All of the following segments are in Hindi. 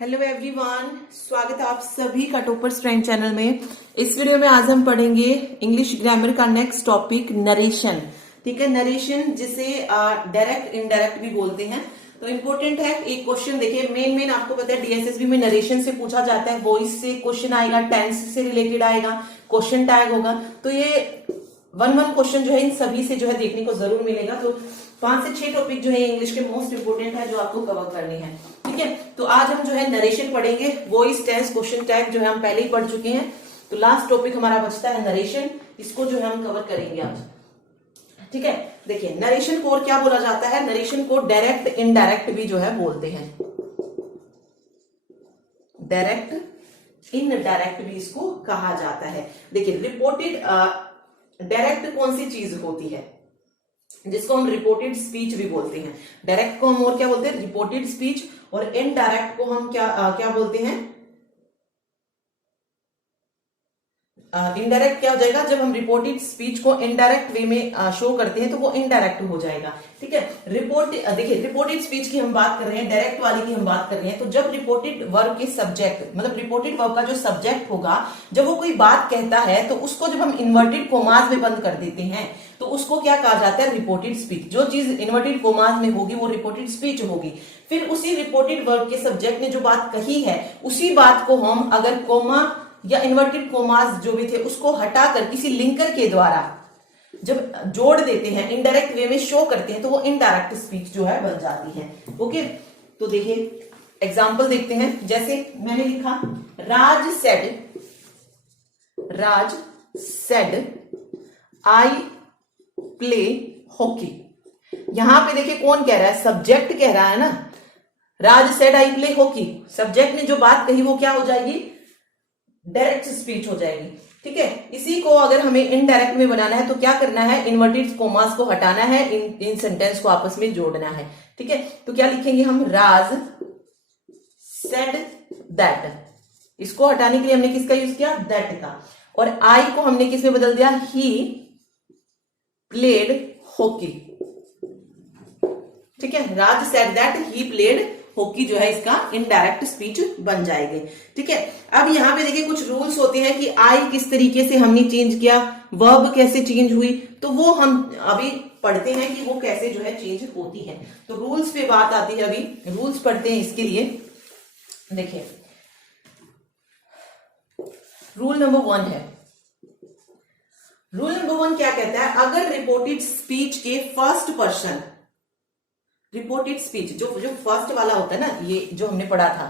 हेलो एवरीवन, स्वागत है आप सभी का टॉपर्स फ्रेंड चैनल में। इस वीडियो में आज हम पढ़ेंगे इंग्लिश ग्रामर का नेक्स्ट टॉपिक नरेशन। ठीक है, नरेशन जिसे डायरेक्ट इनडायरेक्ट भी बोलते हैं। तो इम्पोर्टेंट है। एक क्वेश्चन देखिए, मेन आपको पता है डीएसएसबी में नरेशन से पूछा जाता है। वॉइस से क्वेश्चन आएगा, टेंस से रिलेटेड आएगा, क्वेश्चन टैग होगा। तो ये वन क्वेश्चन जो है इन सभी से जो है देखने को जरूर मिलेगा। तो 5 से 6 टॉपिक जो है इंग्लिश के मोस्ट इंपोर्टेंट है जो आपको कवर करनी है। ठीक है, तो आज हम जो है नरेशन पढ़ेंगे। वॉइस, टेंस, क्वेश्चन टैग जो है हम पहले ही पढ़ चुके हैं। तो लास्ट टॉपिक हमारा बचता है नरेशन। इसको जो है हम कवर करेंगे आज। ठीक है, देखिए नरेशन को और क्या बोला जाता है। नरेशन को डायरेक्ट इनडायरेक्ट भी जो है बोलते हैं। डायरेक्ट इनडायरेक्ट भी इसको कहा जाता है। देखिए रिपोर्टेड डायरेक्ट कौन सी चीज होती है जिसको हम रिपोर्टेड स्पीच भी बोलते हैं। डायरेक्ट को हम और क्या बोलते हैं, रिपोर्टेड स्पीच। और इनडायरेक्ट को हम क्या बोलते हैं, इनडायरेक्ट क्या हो जाएगा। जब हम रिपोर्टेड स्पीच को इनडायरेक्ट वे में शो करते हैं तो वो इनडायरेक्ट हो जाएगा। ठीक है, देखिए रिपोर्टेड स्पीच की हम बात कर रहे हैं, डायरेक्ट वाली की हम बात कर रहे हैं। तो जब रिपोर्टेड वर्ब के सब्जेक्ट, मतलब रिपोर्टेड वर्ब का जो सब्जेक्ट होगा, जब वो कोई बात कहता है तो उसको जब हम इन्वर्टेड कोमास में बंद कर देते हैं तो उसको क्या कहा जाता है, रिपोर्टेड स्पीच। जो चीज इन्वर्टेड कोमास में होगी वो रिपोर्टेड स्पीच होगी। फिर उसी रिपोर्टेड वर्ब के सब्जेक्ट ने जो बात कही है, उसी बात को हम अगर कोमा या इन्वर्टेड कोमास जो भी थे उसको हटाकर किसी लिंकर के द्वारा जब जोड़ देते हैं, इनडायरेक्ट वे में शो करते हैं, तो वो इनडायरेक्ट स्पीच जो है बन जाती है। ओके, तो देखिए एग्जांपल देखते हैं। जैसे मैंने लिखा Raj said I play hockey. यहां पे देखिए कौन कह रहा है, सब्जेक्ट कह रहा है ना। Raj said I play hockey, subject ने जो बात कही वो क्या हो जाएगी, डायरेक्ट स्पीच हो जाएगी। ठीक है, इसी को अगर हमें इनडायरेक्ट में बनाना है तो क्या करना है, इन्वर्टेड कोमास को हटाना है, इन सेंटेंस को आपस में जोड़ना है। ठीक है, तो क्या लिखेंगे हम, राज सेड दैट। इसको हटाने के लिए हमने किसका यूज किया, दैट का। और आई को हमने किस में बदल दिया, ही प्लेड हॉकी। ठीक है, Raj said that he played hockey जो है इसका इनडायरेक्ट स्पीच बन जाएगी। ठीक है, अब यहां पे देखिए कुछ रूल्स होते हैं कि आई किस तरीके से हमने चेंज किया, वर्ब कैसे चेंज हुई, तो वो हम अभी पढ़ते हैं कि वो कैसे जो है चेंज होती है। तो रूल्स पे बात आती है, अभी रूल्स पढ़ते हैं इसके लिए। देखिए रूल नंबर 1 है। रूल नंबर 1 क्या कहता है, अगर रिपोर्टेड स्पीच के फर्स्ट पर्सन, रिपोर्टेड स्पीच जो फर्स्ट वाला होता है ना, ये जो हमने पढ़ा था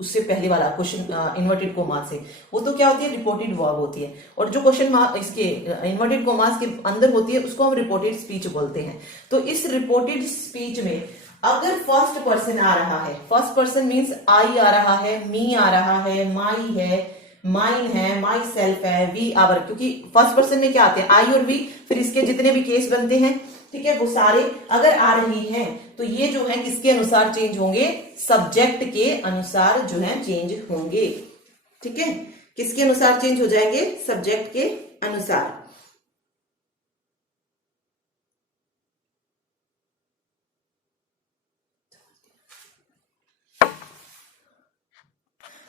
उससे पहले वाला क्वेश्चन इन्वर्टेड कोमास से, वो तो क्या होती है, रिपोर्टेड वर्ब होती है। और जो क्वेश्चन इसके इन्वर्टेड कोमास के अंदर होती है उसको हम रिपोर्टेड स्पीच बोलते हैं। तो इस रिपोर्टेड स्पीच में अगर फर्स्ट पर्सन आ रहा है, फर्स्ट पर्सन मीन्स आई आ रहा है, मी आ रहा है, माई है, माइन है, माई सेल्फ है, वी आवर, क्योंकि फर्स्ट पर्सन में क्या आते हैं, आई और वी। फिर इसके जितने भी केस बनते हैं, ठीक है, वो सारे अगर आ रही हैं तो ये जो है किसके अनुसार चेंज होंगे, सब्जेक्ट के अनुसार जो है चेंज होंगे। ठीक है, किसके अनुसार चेंज हो जाएंगे, सब्जेक्ट के अनुसार।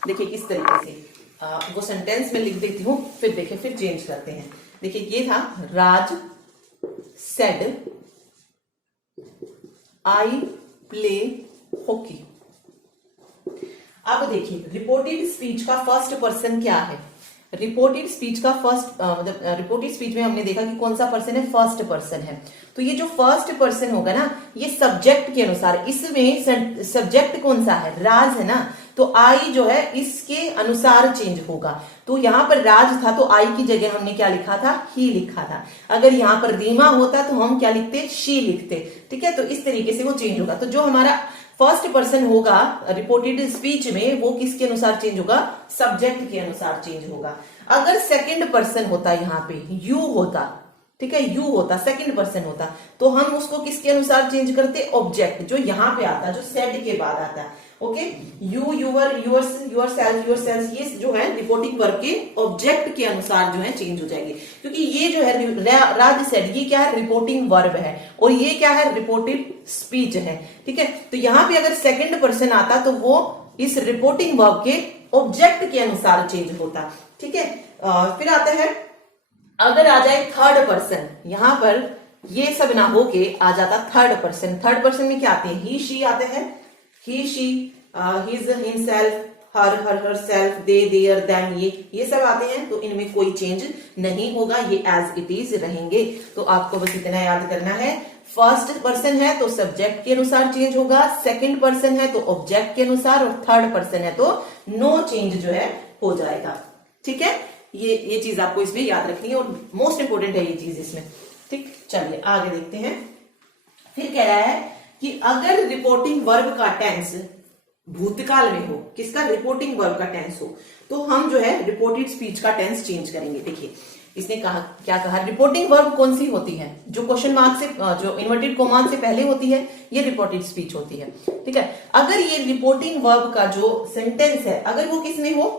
देखिए किस तरीके से वो सेंटेंस में लिख देती हूं, फिर देखिए फिर चेंज करते हैं। देखिए ये था, Raj said I play hockey. अब देखिए रिपोर्टेड स्पीच का फर्स्ट पर्सन क्या है। रिपोर्टेड स्पीच का फर्स्ट मतलब रिपोर्टेड स्पीच में हमने देखा कि कौन सा पर्सन है, फर्स्ट पर्सन है। तो ये जो फर्स्ट पर्सन होगा ना, ये सब्जेक्ट के अनुसार, इसमें सब्जेक्ट कौन सा है, राज है ना, तो आई जो है इसके अनुसार चेंज होगा। तो यहां पर राज था तो आई की जगह हमने क्या लिखा था, ही लिखा था। अगर यहां पर रीमा होता तो हम क्या लिखते, शी लिखते। ठीक है, तो इस तरीके से वो चेंज होगा। तो जो हमारा फर्स्ट पर्सन होगा रिपोर्टेड स्पीच में, वो किसके अनुसार चेंज होगा, सब्जेक्ट के अनुसार चेंज होगा। अगर सेकंड पर्सन होता, यहाँ पे यू होता, ठीक है, यू होता, सेकंड पर्सन होता, तो हम उसको किसके अनुसार चेंज करते, ऑब्जेक्ट जो यहाँ पे आता, जो सेड के बाद आता। Okay, you, your, yourself, ये जो है रिपोर्टिंग वर्ब के ऑब्जेक्ट के अनुसार जो है चेंज हो जाएंगे। क्योंकि ये जो है राज सेड, ये क्या है, रिपोर्टिंग वर्ब है, और ये क्या है, रिपोर्टेड स्पीच है। ठीक है, तो यहाँ पे अगर सेकंड पर्सन आता तो वो इस रिपोर्टिंग वर्ब के ऑब्जेक्ट के अनुसार चेंज होता। ठीक है, फिर आता है अगर आ जाए थर्ड पर्सन, यहां पर ये सब ना हो के आ जाता थर्ड पर्सन। थर्ड पर्सन में क्या आते हैं? ही शी आते हैं, he she, his himself, her herself, they their them, ये सब आते हैं। तो इनमें कोई चेंज नहीं होगा, ये एज इट इज रहेंगे। तो आपको बस इतना याद करना है, फर्स्ट पर्सन है तो सब्जेक्ट के अनुसार चेंज होगा, सेकंड पर्सन है तो ऑब्जेक्ट के अनुसार, और थर्ड पर्सन है तो नो चेंज जो है हो जाएगा। ठीक है, ये चीज आपको इसमें याद रखनी है और मोस्ट इंपोर्टेंट है ये चीज इसमें। ठीक, चलिए आगे देखते हैं। फिर कह रहा है कि अगर रिपोर्टिंग वर्ब का टेंस भूतकाल में हो, किसका? रिपोर्टिंग वर्ब का टेंस हो, तो हम जो है रिपोर्टेड स्पीच का टेंस चेंज करेंगे। देखिए इसने कहा, क्या कहा? रिपोर्टिंग वर्ब कौन सी होती है? जो क्वेश्चन मार्क से, जो इन्वर्टेड कोमा से पहले होती है, ये रिपोर्टेड स्पीच होती है। ठीक है, अगर ये रिपोर्टिंग वर्ब का जो सेंटेंस है, अगर वो किस में हो?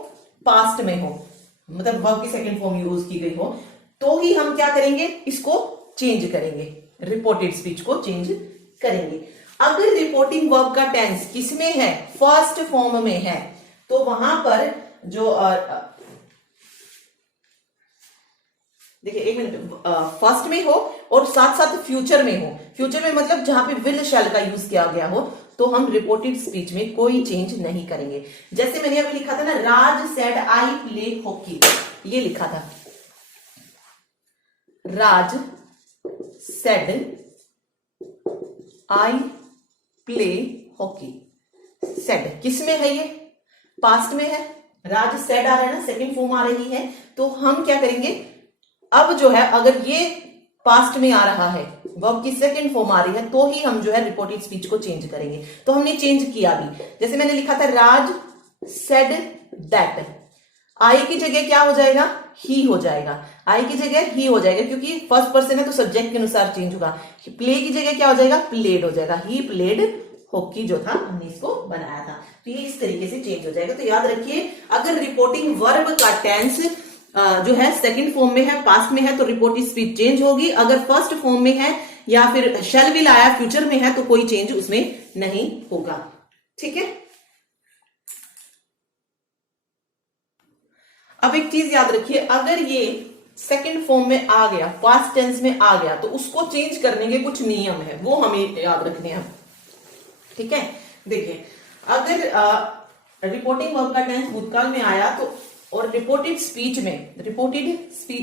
पास्ट में हो, मतलब वर्ब की सेकंड फॉर्म यूज की गई हो, तो ही हम क्या करेंगे? इसको चेंज करेंगे, रिपोर्टेड स्पीच को चेंज करेंगे। अगर रिपोर्टिंग वर्ब का टेंस किसमें है? फर्स्ट फॉर्म में है, तो वहां पर जो देखिए एक मिनट, फर्स्ट में हो और साथ साथ फ्यूचर में हो। फ्यूचर में मतलब जहां पे विल शैल का यूज किया गया हो, तो हम रिपोर्टेड स्पीच में कोई चेंज नहीं करेंगे। जैसे मैंने अभी लिखा था ना, Raj said I play hockey, ये लिखा था, Raj said I play hockey. Said किस में है? ये पास्ट में है, राज सेड आ रहा है ना, सेकंड फॉर्म आ रही है, तो हम क्या करेंगे? अब जो है अगर ये पास्ट में आ रहा है, वर्ब की सेकंड फॉर्म आ रही है, तो ही हम जो है रिपोर्टेड स्पीच को चेंज करेंगे। तो हमने चेंज किया भी, जैसे मैंने लिखा था राज सेड दैट, आई की जगह क्या हो जाएगा? ही हो जाएगा, आई की जगह ही हो जाएगा, क्योंकि फर्स्ट पर्सन है तो सब्जेक्ट के अनुसार चेंज होगा। प्ले की जगह क्या हो जाएगा? प्लेड हो जाएगा, ही प्लेड हॉकी जो था, हमने इसको बनाया था। तो ये इस तरीके से चेंज हो जाएगा। तो याद रखिए, अगर रिपोर्टिंग वर्ब का टेंस जो है सेकंड फॉर्म में है, पास्ट में है, तो रिपोर्टेड स्पीच चेंज होगी। अगर फर्स्ट फॉर्म में है या फिर शैल विल आया फ्यूचर में है, तो कोई चेंज उसमें नहीं होगा। ठीक है, अब एक चीज याद रखिए, अगर ये सेकंड फॉर्म में आ गया, पास्ट टेंस में आ गया, तो उसको चेंज करने के कुछ नियम है, वो हमें याद रखने हैं। ठीक है, देखिए अगर रिपोर्टिंग वर्ब का टेंस भूतकाल में आया तो, और रिपोर्टेड स्पीच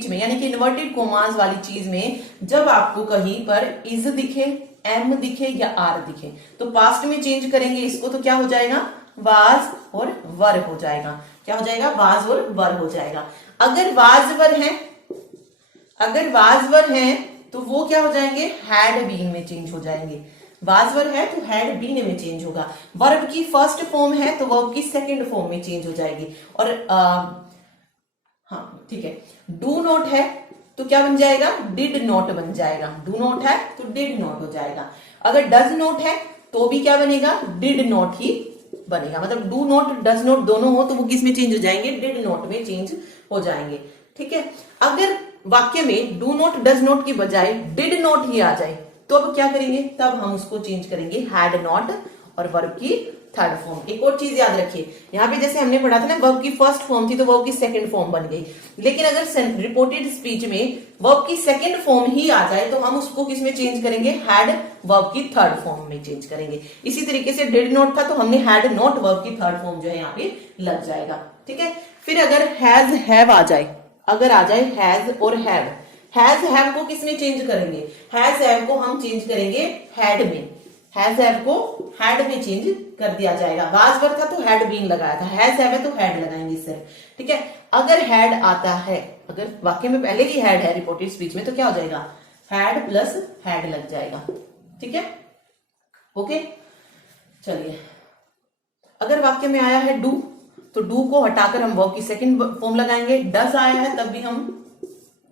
में यानी कि इन्वर्टेड कोमास वाली चीज में जब आपको कहीं पर इज दिखे, एम दिखे या आर दिखे, तो पास्ट में चेंज करेंगे इसको, तो क्या हो जाएगा? वाज और वर हो जाएगा। क्या हो जाएगा? वाज और वर हो जाएगा। अगर वाज वर है तो वो क्या हो जाएंगे? हैड बीन में चेंज हो जाएंगे। वाजवर है तो हैड बीन में चेंज होगा। वर्ब की फर्स्ट फॉर्म है तो वर्ब की सेकंड फॉर्म में चेंज हो जाएगी। और हाँ ठीक है, डू नॉट है तो क्या बन जाएगा? डिड नॉट बन जाएगा। डू नॉट है तो डिड नॉट हो जाएगा। अगर डज नॉट है तो भी क्या बनेगा? डिड नॉट ही बनेगा। मतलब डू नॉट डज नॉट दोनों हो तो वो किस में चेंज हो जाएंगे? डिड नॉट में चेंज हो जाएंगे। ठीक है, अगर वाक्य में डू नॉट डज नॉट की बजाय डिड नॉट ही आ जाए तो अब क्या करेंगे? तब हम उसको चेंज करेंगे हैड नॉट और वर्ब की थर्ड फॉर्म। एक और चीज याद रखिए, यहाँ पे जैसे हमने पढ़ा था ना, वर्ब की फर्स्ट फॉर्म थी तो वर्ब की सेकंड फॉर्म बन गई। लेकिन अगर रिपोर्टेड स्पीच में वर्ब की सेकंड फॉर्म ही आ जाए तो हम उसको किस में चेंज करेंगे? हैड वर्ब की थर्ड फॉर्म में चेंज करेंगे। इसी तरीके से डिड नॉट था तो हमने हैड नॉट वर्ब की थर्ड फॉर्म जो है यहाँ पे लग जाएगा। ठीक है, फिर अगर हैज हैव आ जाए, अगर आ जाए हैज और हैज हैव को किस में चेंज करेंगे? हैज हैव को हम चेंज करेंगे हैड में। हैज हैव को हैड में चेंज कर दिया जाएगा। वाज वर था तो हैड बीन लगाया था, हैज हैव है तो हैड लगाएंगे सिर्फ। ठीक है, अगर हैड आता है, अगर वाक्य में पहले ही हैड है रिपोर्टेड स्पीच में, तो क्या हो जाएगा? हैड प्लस हैड लग जाएगा। ठीक है, ओके। चलिए, अगर वाक्य में आया है डू तो डू को हटाकर हम वर्ब की सेकंड फॉर्म लगाएंगे। डज आया है तब भी हम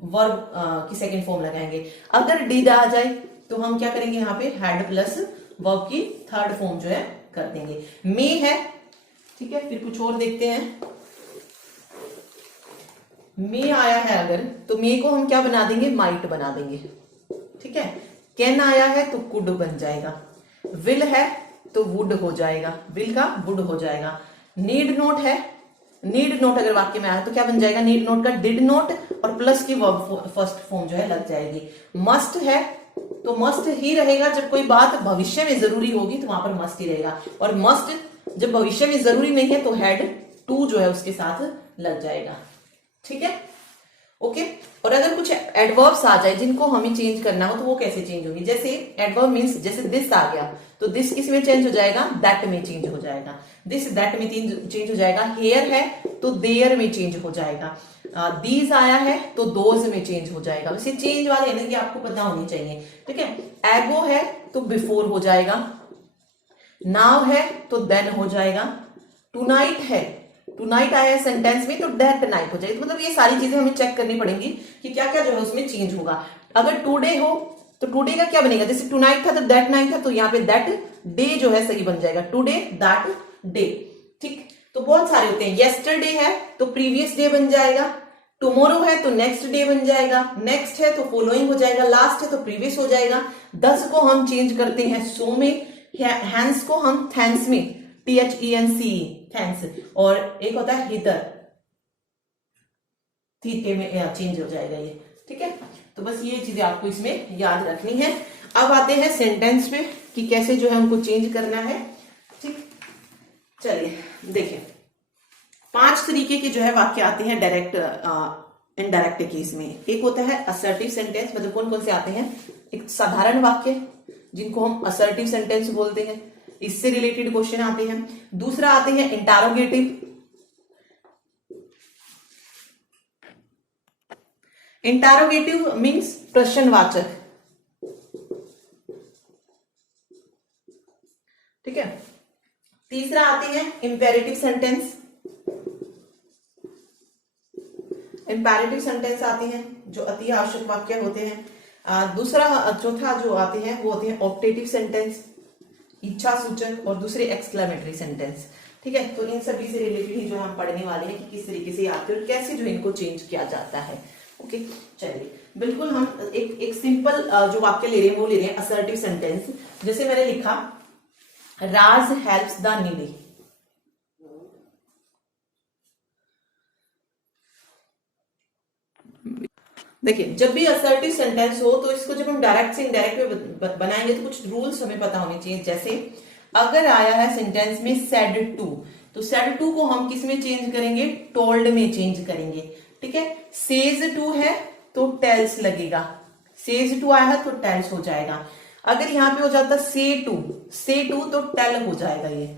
वर्ब की सेकंड फॉर्म लगाएंगे। अगर डिड आ जाए तो हम क्या करेंगे? यहाँ पे हैड प्लस वर्ब की थर्ड फॉर्म जो है कर देंगे। मे है, ठीक है, फिर कुछ और देखते हैं। मे आया है अगर तो मे को हम क्या बना देंगे? माइट बना देंगे। ठीक है, कैन आया है तो कुड बन जाएगा। विल है तो वुड हो जाएगा, विल का वुड हो जाएगा। नीड नोट है, नीड नोट अगर वाक्य में आया तो क्या बन जाएगा, नीड नोट का डिड नोट और प्लस की वर्ब फर्स्ट फॉर्म जो है लग जाएगी। मस्ट है तो मस्ट ही रहेगा, जब कोई बात भविष्य में जरूरी होगी तो वहां पर मस्ट ही रहेगा, और मस्ट जब भविष्य में जरूरी नहीं है तो हैड टू जो है उसके साथ लग जाएगा। ठीक है, ओके। और अगर कुछ एडवर्ब्स आ जाए जिनको हमें चेंज करना हो तो वो कैसे चेंज होंगे, जैसे एडवर्ब मींस जैसे दिस आ गया तो दिस किस में चेंज हो जाएगा, दैट में चेंज हो जाएगा, दिस दैट में चेंज हो जाएगा। हेयर है तो देयर में चेंज हो जाएगा, दीज आया है तो दोज में चेंज हो जाएगा। वैसे चेंज वाले है ना, ये आपको पता होनी चाहिए। ठीक है, एगो है तो बिफोर हो जाएगा, नाउ है तो देन हो जाएगा, टुनाइट है, टुनाइट आया है सेंटेंस में तो दैट नाइट हो जाएगी। तो मतलब ये सारी चीजें हमें चेक करनी पड़ेंगी कि क्या क्या जो है उसमें चेंज होगा। अगर टुडे हो तो टुडे का क्या बनेगा, जैसे टुनाइट था तो दैट नाइट था, तो यहाँ पे दैट डे जो है सही बन जाएगा, टुडे दैट डे। ठीक, तो बहुत सारे होते हैं। येस्टरडे है तो प्रीवियस डे बन जाएगा, टुमारो है तो नेक्स्ट डे बन जाएगा, नेक्स्ट है तो फॉलोइंग हो जाएगा, लास्ट है तो प्रीवियस हो जाएगा। 10 को हम चेंज करते हैं सो में, हैंस को हम थैंक्स में, THENCE थैंक्स, और एक होता है हिदर, थीटे में चेंज हो जाएगा ये। ठीक है, तो बस ये चीजें आपको इसमें याद रखनी है। अब आते हैं सेंटेंस पे कि कैसे जो है उनको चेंज करना है। ठीक, चलिए देखिए 5 तरीके के जो है वाक्य आते हैं डायरेक्ट इनडायरेक्ट केस में। एक होता है असर्टिव सेंटेंस, मतलब कौन कौन से आते हैं, एक साधारण वाक्य जिनको हम असर्टिव सेंटेंस बोलते हैं, इससे रिलेटेड क्वेश्चन आते हैं। दूसरा आते हैं इंटारोगेटिव, इंटारोगेटिव मीन्स प्रश्नवाचक। ठीक है, तीसरा आते हैं इंपेरेटिव सेंटेंस, इंपेरेटिव सेंटेंस आते हैं जो अति आवश्यक वाक्य होते हैं। दूसरा चौथा जो आते हैं वो होते हैं ऑप्टेटिव सेंटेंस, इच्छा सूचक, और दूसरे एक्सक्लेमेटरी सेंटेंस। ठीक है, तो इन सभी से रिलेटेड ही जो हम पढ़ने वाले हैं कि किस तरीके से आते हैं और कैसे जो इनको चेंज किया जाता है। ओके, चलिए बिल्कुल हम एक सिंपल जो वाक्य ले रहे हैं वो ले रहे हैं असर्टिव सेंटेंस। जैसे मैंने लिखा राज हेल्प्स द नीडी, देखिए जब भी असर्टिव सेंटेंस हो तो इसको जब हम डायरेक्ट से इनडायरेक्ट में बनाएंगे तो कुछ रूल्स हमें पता होने चाहिए। जैसे अगर आया है सेंटेंस में सेड टू, तो सेड टू को हम किस में चेंज करेंगे, टोल्ड में चेंज करेंगे। ठीक है, सेज टू है तो टेल्स लगेगा, सेज टू आया है तो टेल्स हो जाएगा। अगर यहाँ पे हो जाता से टू तो टेल हो जाएगा, ये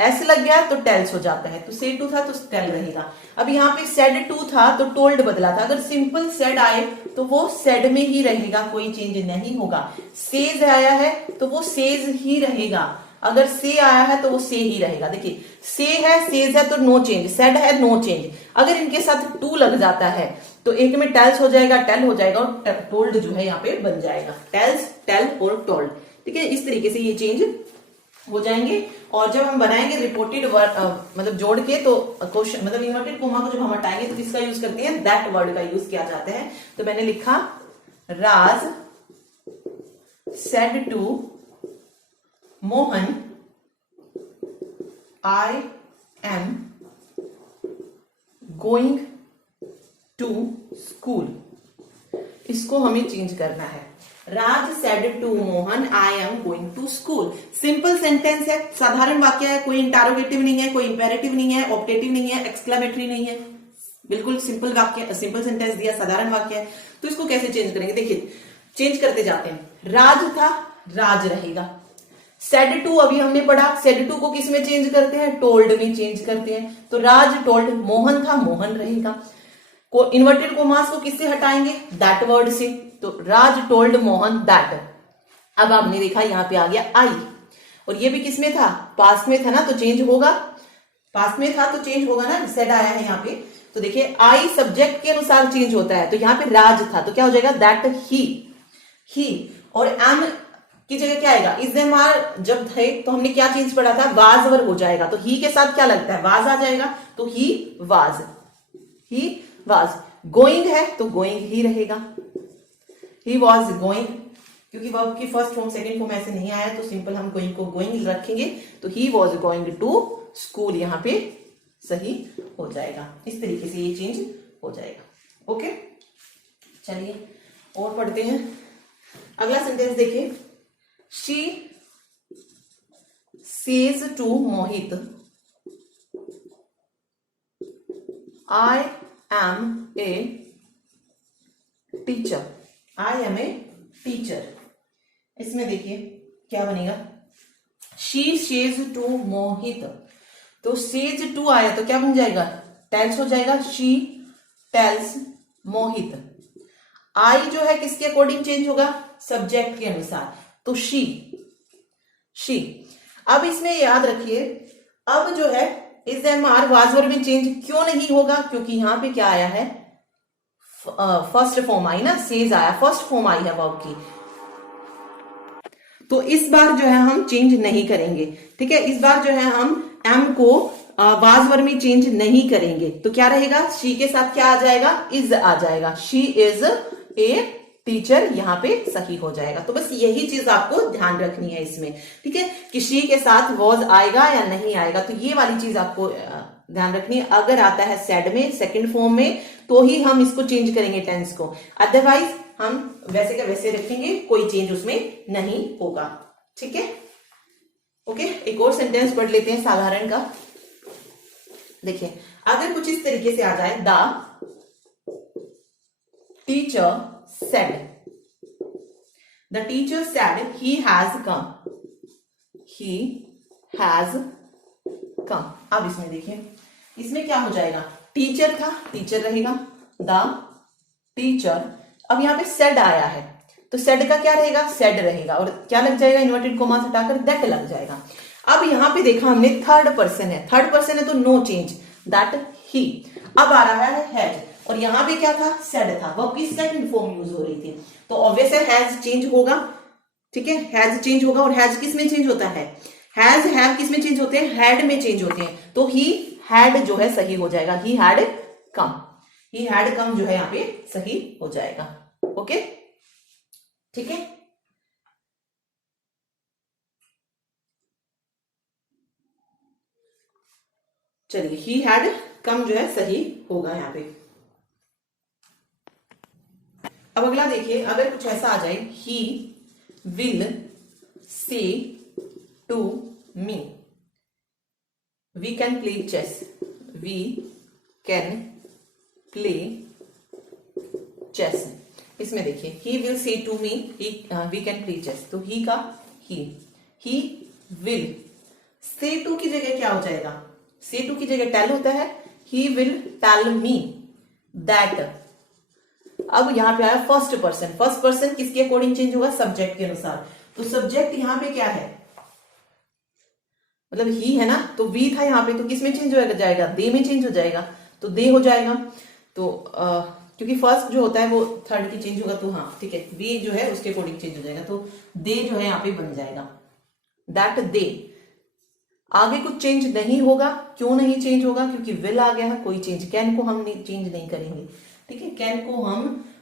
एस लग गया तो टेल्स हो जाता है, तो से टू था तो टेल रहेगा। अब यहाँ पे सेड टू था तो टोल्ड बदला था, अगर सिंपल सेड आए तो वो सेड में ही रहेगा, कोई चेंज नहीं होगा। सेज आया है तो वो सेज ही रहेगा, अगर से आया है तो वो से ही रहेगा। देखिए से है सेज है तो नो चेंज, सेड है नो चेंज। अगर इनके साथ टू लग जाता है तो एक में टेल्स हो जाएगा, टेल हो जाएगा, और टोल्ड जो है यहाँ पे बन जाएगा, टेल्स टेल और टोल्ड। ठीक है, इस तरीके से ये चेंज हो जाएंगे। और जब हम बनाएंगे रिपोर्टेड वर्ड मतलब जोड़ के, तो क्वेश्चन मतलब इन्वर्टेड कोमा को जब हम हटाएंगे तो किसका यूज करते हैं, दैट वर्ड का यूज किया जाता है। तो मैंने लिखा Raj said to Mohan I am going to school, इसको हमें चेंज करना है। Raj said to Mohan I am going to school, simple sentence है, साधारण वाक्य है, कोई इंटारोगेटिव नहीं है, कोई इंपेरेटिव नहीं है, ऑप्टेटिव नहीं है, एक्सक्लेमेटरी नहीं है, बिल्कुल सिंपल वाक्य, सिंपल सेंटेंस दिया, साधारण वाक्य है। तो इसको कैसे चेंज करेंगे, देखिए चेंज करते जाते हैं। राज था राज रहेगा, सेड टू अभी हमने पढ़ा, सेड टू को किस में चेंज करते हैं, टोल्ड में चेंज करते हैं, तो राज टोल्ड, मोहन था मोहन रहेगा। को इन्वर्टेड कोमास को किससे हटाएंगे, दैट वर्ड से, तो राज टोल्ड मोहन दैट। अब आपने देखा यहाँ पे आ गया आई, और ये भी किसमें था, पास्ट में था ना, तो चेंज होगा, पास्ट में था तो चेंज होगा ना, सेड आया है यहाँ पे। तो देखिए आई सब्जेक्ट के अनुसार चेंज होता है, तो यहाँ पे राज था तो क्या हो जाएगा, दैट ही, और एम की जगह क्या आएगा, इज देम आर जब थे तो हमने क्या चेंज पढ़ा था, वाज वर हो जाएगा, तो ही के साथ क्या लगता है, वाज आ जाएगा, तो ही वाज। गोइंग है तो गोइंग ही रहेगा, ही वॉज गोइंग, क्योंकि वर्ब की फर्स्ट फॉर्म सेकंड फॉर्म ऐसे नहीं आया तो सिंपल हम गोइंग को गोइंग रखेंगे, तो he was going to school यहाँ पे सही हो जाएगा। इस तरीके से ये चेंज हो जाएगा। ओके, चलिए और पढ़ते हैं। अगला सेंटेंस देखिए, she says to Mohit, I am a teacher. I am a teacher, इसमें देखिए क्या बनेगा, शी सेज टू मोहित, तो सेज टू आया तो क्या बन जाएगा, टेल्स हो जाएगा, शी टेल्स मोहित। आई जो है किसके अकॉर्डिंग चेंज होगा, सब्जेक्ट के अनुसार, तो शी। अब इसमें याद रखिए, अब जो है is am are was were में चेंज क्यों नहीं होगा, क्योंकि यहां पे क्या आया है, फर्स्ट फॉर्म आई ना, सेज आया, फर्स्ट फॉर्म आई है वर्ब की, तो इस बार जो है हम चेंज नहीं करेंगे। ठीक है, इस बार जो है हम एम को वाज वर में चेंज नहीं करेंगे, तो क्या रहेगा, शी के साथ क्या आ जाएगा, इज आ जाएगा, शी इज ए टीचर, यहां पे सही हो जाएगा। तो बस यही चीज आपको ध्यान रखनी है इसमें। ठीक है, कि शी के साथ वॉज आएगा या नहीं आएगा, तो ये वाली चीज आपको ध्यान रखनी है। अगर आता है सेड में, सेकंड फॉर्म में, तो ही हम इसको चेंज करेंगे टेंस को, अदरवाइज हम वैसे का वैसे रखेंगे, कोई चेंज उसमें नहीं होगा। ठीक है, ओके, एक और सेंटेंस पढ़ लेते हैं साधारण का। देखिए, अगर कुछ इस तरीके से आ जाए, the teacher said, the teacher said he has come, he has come। अब इसमें देखिए, इसमें क्या हो जाएगा, टीचर था, टीचर रहेगा, द टीचर। अब यहाँ पे said आया है, तो said का क्या रहेगा, said रहेगा, और क्या लग जाएगा, इन्वर्टेड कोमा हटाकर that लग जाएगा। अब यहाँ पे देखा हमने थर्ड पर्सन है, तो नो चेंज, दैट ही। अब आ रहा है हैज, और यहां पे क्या था, सेड था, वर्ब की सेकंड फॉर्म यूज हो रही थी, तो ऑब्वियस है हैज चेंज होगा। ठीक है, हैज चेंज होगा, और हैज किस में चेंज होता है, हैज हैव किस में चेंज होते हैं, हैड में चेंज होते हैं, तो ही हैड जो है सही हो जाएगा, he had come, he had come जो है यहां पे सही हो जाएगा। ओके, ठीक है, चलिए, ही हैड कम जो है सही होगा यहां पे। अब अगला देखिए, अगर कुछ ऐसा आ जाए, he will say to me, we can play chess, we can play chess. इसमें देखिए, he will say to me, we can play chess, तो ही का ही विल, से टू की जगह क्या हो जाएगा, से टू की जगह टेल होता है, he will tell me that. अब यहां पे आया फर्स्ट पर्सन किसके अकॉर्डिंग चेंज होगा, सब्जेक्ट के अनुसार, तो सब्जेक्ट यहां पे क्या है, मतलब ही है ना, तो वी था यहां पे, तो किस में चेंज हो जाएगा, दे में चेंज हो जाएगा, तो दे हो जाएगा। तो क्योंकि फर्स्ट जो होता है वो थर्ड की चेंज होगा, तो हाँ ठीक है, वी जो है उसके अकॉर्डिंग चेंज हो जाएगा, तो दे जो है यहाँ पे बन जाएगा, दैट दे। आगे कुछ चेंज नहीं होगा, क्यों नहीं चेंज होगा, क्योंकि विल आ गया है, कोई चेंज, कैन को हम चेंज नहीं करेंगे। ठीक है, कैन को हम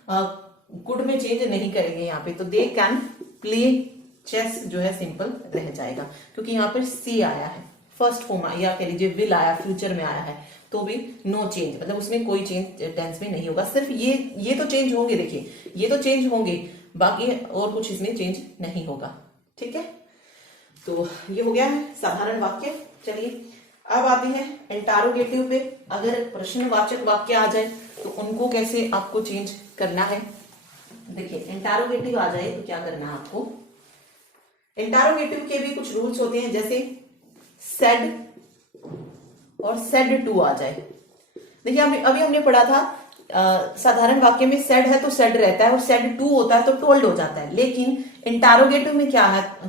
कुड में चेंज नहीं करेंगे यहाँ पे, तो दे कैन प्ले चेस जो है सिंपल रह जाएगा, क्योंकि यहाँ पर सी आया है, फर्स्ट फॉर्म या कह लीजिए विल आया, फ्यूचर में आया है, तो भी नो चेंज, मतलब उसमें कोई चेंज टेंस में नहीं होगा। सिर्फ ये तो चेंज होंगे, देखिए ये तो चेंज होंगे, बाकी और कुछ इसमें चेंज नहीं होगा। ठीक है, तो ये हो गया है साधारण वाक्य। चलिए अब आते हैं इंटारोगेटिव पे। अगर प्रश्नवाचक वाक्य आ जाए तो उनको कैसे आपको चेंज करना है। देखिए, इंटारोगेटिव आ जाए तो क्या करना है आपको, इंटारोगेटिव के भी कुछ रूल्स होते हैं, जैसे सेड और सेड टू आ जाए। देखिए, अभी हमने पढ़ा था साधारण वाक्य में सेड है तो सेड रहता है, और सेड टू होता है तो टोल्ड हो जाता है, लेकिन इंटारोगेटिव में क्या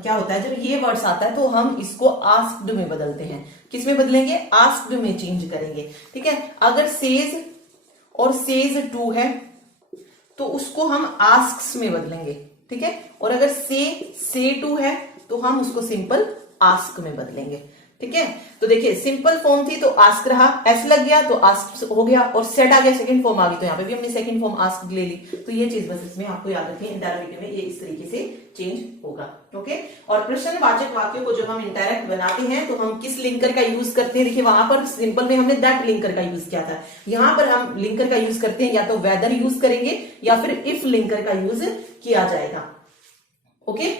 होता है, जब ये वर्ड्स आता है तो हम इसको आस्क्ड में बदलते हैं। किस में बदलेंगे, आस्क्ड में चेंज करेंगे। ठीक है, अगर सेज और सेज टू है तो उसको हम आस्क्स में बदलेंगे। ठीक है, और अगर से टू है तो हम उसको सिंपल आस्क में बदलेंगे। ठीक है। तो देखिए सिंपल फॉर्म थी तो आस्क रहा, एस लग गया तो आस्क हो गया, और सेड आ गया, सेकंड फॉर्म आ गई, तो यहाँ पे भी हमने सेकंड फॉर्म आस्क ले ली। तो ये चीज बस इसमें आपको याद रखिए, इंटरोगेटिव में ये इस तरीके से चेंज होगा। ओके, और प्रश्नवाचक वाक्यों को जब हम इंडायरेक्ट बनाते हैं तो हम किस लिंकर का यूज करते हैं? देखिए वहां पर सिंपल में हमने दैट लिंकर का यूज किया था, यहां पर हम लिंकर का यूज करते हैं या तो वेदर यूज करेंगे या फिर इफ लिंकर का यूज किया जाएगा। ओके,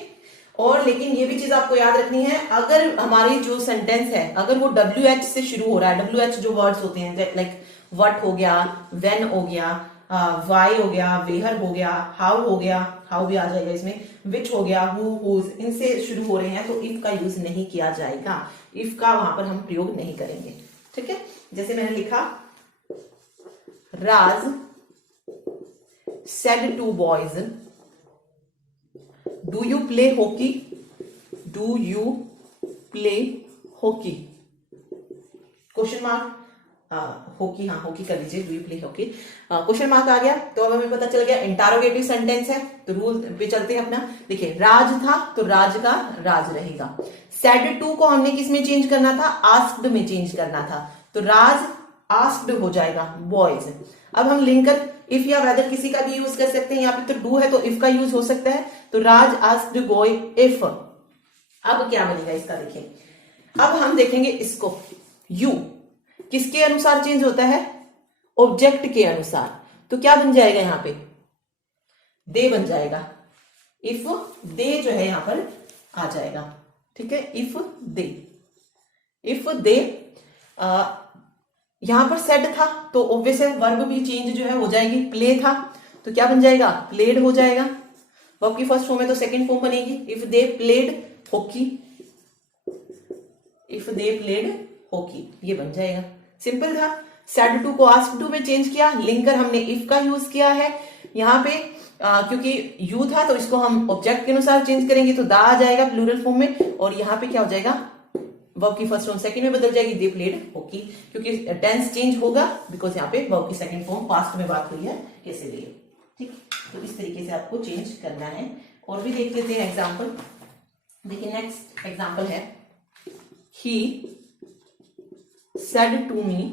और लेकिन ये भी चीज आपको याद रखनी है, अगर हमारी जो सेंटेंस है अगर वो WH से शुरू हो रहा है, WH जो वर्ड्स होते हैं लाइक व्हाट हो गया, व्हेन हो गया, वाई हो गया, वेयर हो गया, हाउ हो गया, हाउ भी आ जाएगा इसमें, विच हो गया, हु, हुज, इनसे शुरू हो रहे हैं तो इफ का यूज नहीं किया जाएगा, इफ का वहां पर हम प्रयोग नहीं करेंगे। ठीक है, जैसे मैंने लिखा राज said to boys, do you play hockey? Do you play hockey? Question mark, hockey, हाँ हॉकी कर लीजिए, do you play hockey, question mark आ गया। तो अब हमें पता चल गया इंटरोगेटिव सेंटेंस है, तो रूल पे चलते हैं अपना। देखिए राज था तो राज का राज रहेगा, सेड टू को हमने किस में चेंज करना था? आस्क्ड में चेंज करना था, तो राज आस्क्ड हो जाएगा बॉयज। अब हम लिंकर इफ या वेदर किसी का भी यूज कर सकते हैं, यहाँ पे तो डू है तो इफ का यूज हो सकता है, तो राज आस्क्ड बॉय इफ। अब क्या बनेगा इसका? देखिए अब हम देखेंगे इसको, यू किसके अनुसार चेंज होता है? ऑब्जेक्ट के अनुसार, तो क्या बन जाएगा यहाँ पे? दे बन जाएगा, इफ दे जो है यहां पर आ जाएगा। ठीक है, इफ दे यहां पर सेड था तो ऑब्वियस है वर्ब भी चेंज जो है हो जाएगी, प्ले था तो क्या बन जाएगा? प्लेड हो जाएगा। वर्ब की फर्स्ट फॉर्म है तो सेकंड फॉर्म बनेगी, if they played hockey, if they played hockey, ये बन जाएगा। सिंपल था। सेड टू को आस्क्ड टू में चेंज किया, लिंकर हमने इफ का यूज किया है यहाँ पे, क्योंकि यू था तो इसको हम ऑब्जेक्ट के अनुसार चेंज करेंगे तो दा आ जाएगा प्लूरल फॉर्म में, और यहाँ पे क्या हो जाएगा? वर्ब की फर्स्ट फॉर्म सेकंड में बदल जाएगी, दे प्लेड हॉकी, क्योंकि टेंस चेंज होगा बिकॉज यहाँ पे वर्ब की सेकंड फॉर्म पास्ट में बात हुई है इसीलिए। ठीक, तो इस तरीके से आपको चेंज करना है। और भी देख लेते हैं एग्जाम्पल। देखिए नेक्स्ट एग्जाम्पल है, ही said to me,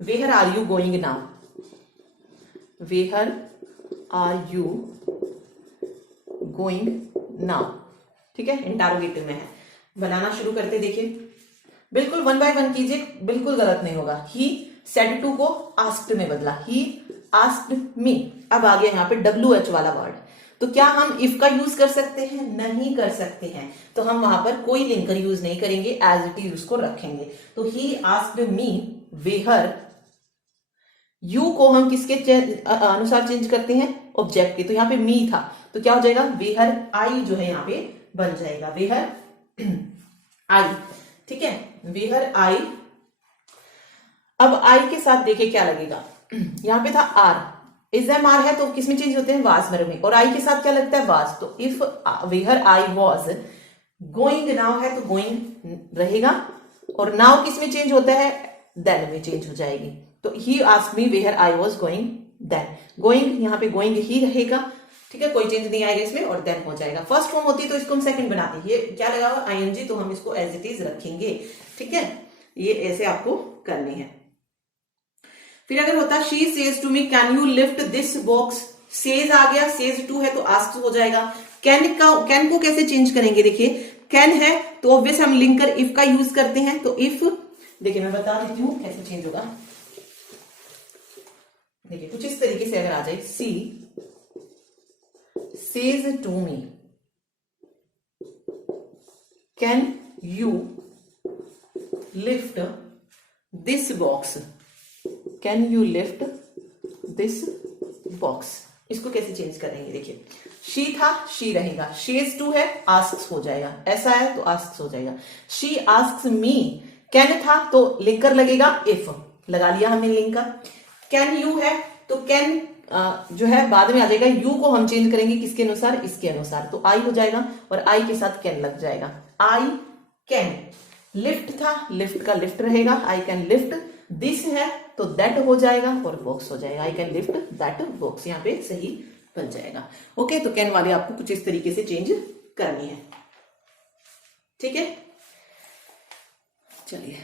where are you going now? Where are you going now? ठीक है, इंटरोगेटिव में है। बनाना शुरू करते देखिए, बिल्कुल वन बाय वन कीजिए, बिल्कुल गलत नहीं होगा। ही said to को asked में बदला, he asked me। अब आ गया यहाँ पे WH वाला वर्ड, तो क्या हम इफ का यूज कर सकते हैं? नहीं कर सकते हैं, तो हम वहां पर कोई लिंकर यूज नहीं करेंगे, एज इट इज उसको रखेंगे। तो he asked me where, you को हम किसके अनुसार चेंज करते हैं? ऑब्जेक्ट के, तो यहाँ पे मी था तो क्या हो जाएगा? वेयर आई जो है यहाँ पे बन जाएगा, वेयर आई। ठीक है, वेयर आई। अब आई के साथ देखिए क्या लगेगा, यहाँ पे था आर, इज एम आर है तो किसमें चेंज होते हैं? वाज वर्ब में, और आई के साथ क्या लगता है? वाज। तो if where I was going now है तो गोइंग रहेगा, और नाउ किसमें चेंज होता है? देन में चेंज हो जाएगी। तो he asked me where I was going then, going यहाँ पे गोइंग ही रहेगा। ठीक है, कोई चेंज नहीं आएगा इसमें, और देन हो जाएगा। फर्स्ट फॉर्म होती है तो इसको हम सेकंड बनाते हैं, ये क्या लगा हुआ? ING, तो हम इसको एज इट इज रखेंगे। ठीक है, ये ऐसे आपको करनी है। फिर अगर होता she says to me can you lift this box, says आ गया, सेज टू है तो आस्क हो जाएगा। कैन को कैसे चेंज करेंगे? देखिए कैन है तो ऑब्वियस हम लिंकर इफ का यूज करते हैं, तो इफ, देखिए मैं बता देती हूं कैसे चेंज होगा। देखिए कुछ इस तरीके से अगर आ जाए, she says to me can you lift this box, can you lift this box, इसको कैसे चेंज करेंगे? देखिए शी था, शी रहेगा, शेज टू है, आस्क्स हो जाएगा, ऐसा है तो आस्क्स हो जाएगा। शी आस्क्स मी, कैन था तो लिंकर लगेगा इफ, लगा लिया हमने लिंकर। कैन यू है तो कैन जो है बाद में आ जाएगा, यू को हम चेंज करेंगे किसके अनुसार? इसके अनुसार, तो आई हो जाएगा, और आई के साथ कैन लग जाएगा, आई कैन। लिफ्ट था, लिफ्ट का लिफ्ट रहेगा, आई कैन लिफ्ट। दिस है तो दैट हो जाएगा, और बॉक्स हो जाएगा, I can lift that box, यहाँ पे सही बन जाएगा। ओके, तो कैन वाली आपको कुछ इस तरीके से चेंज करनी है। ठीक है, चलिए